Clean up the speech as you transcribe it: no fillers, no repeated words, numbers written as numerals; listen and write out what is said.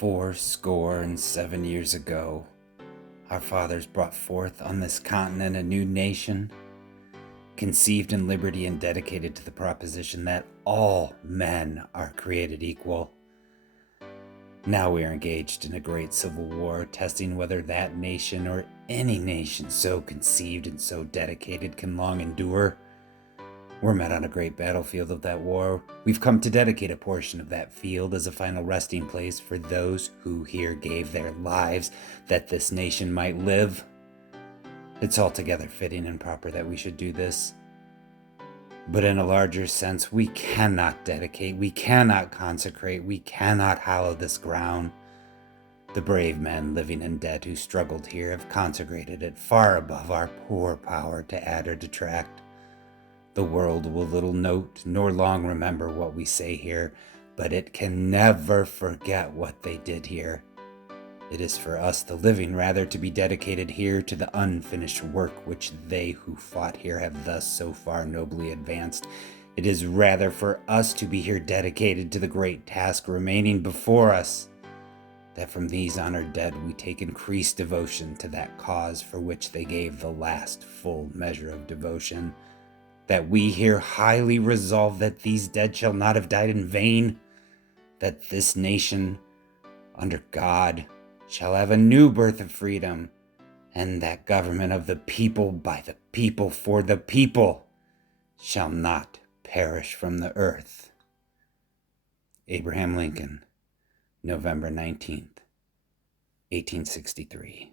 4 score and 7 years ago, our fathers brought forth on this continent a new nation, conceived in liberty and dedicated to the proposition that all men are created equal. Now we are engaged in a great civil war, testing whether that nation or any nation so conceived and so dedicated can long endure. We're met on a great battlefield of that war. We've come to dedicate a portion of that field as a final resting place for those who here gave their lives that this nation might live. It's altogether fitting and proper that we should do this. But in a larger sense, we cannot dedicate, we cannot consecrate, we cannot hallow this ground. The brave men living and dead who struggled here have consecrated it far above our poor power to add or detract. The world will little note nor long remember what we say here, but it can never forget what they did here. It is for us, the living, rather, to be dedicated here to the unfinished work which they who fought here have thus so far nobly advanced. It is rather for us to be here dedicated to the great task remaining before us, that from these honored dead we take increased devotion to that cause for which they gave the last full measure of devotion, that we here highly resolve that these dead shall not have died in vain, that this nation, under God, shall have a new birth of freedom, and that government of the people, by the people, for the people, shall not perish from the earth. Abraham Lincoln, November 19th, 1863.